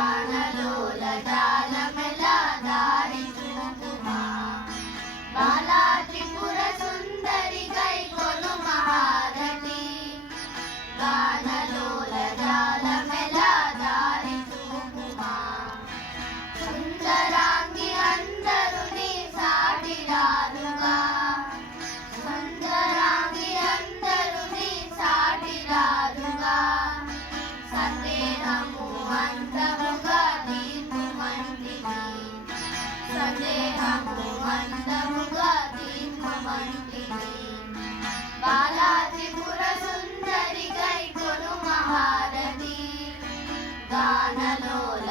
గానలోల జాలమ సందేహము అంతముగా బాలాత్రిపుర సుందరి గై కొను మహారథి. గానలోల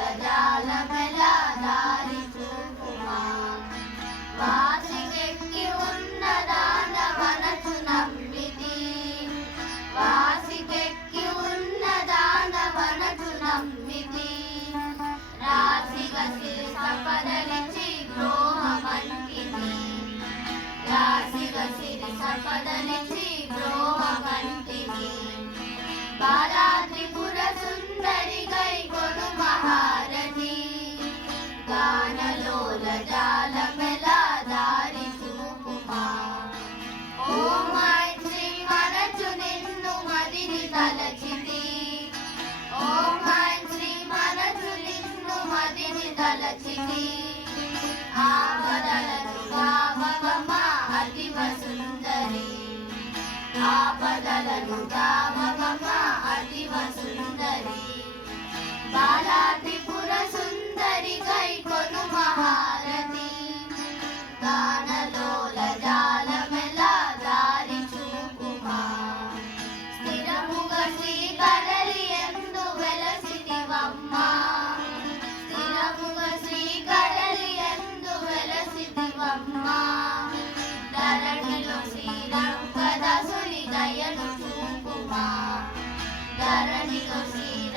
సిరి సంపదలిచి బాలా త్రిపుర సుందరి గై కొను మహారథి. గానలోల జాలమెల దారి చూపుమా. మనచు నిన్ను మదిని తలచితి మనచు నిన్ను మదిని తలచితి ఆపదలను గావగమ 하얀 둥구마. 나란히 것이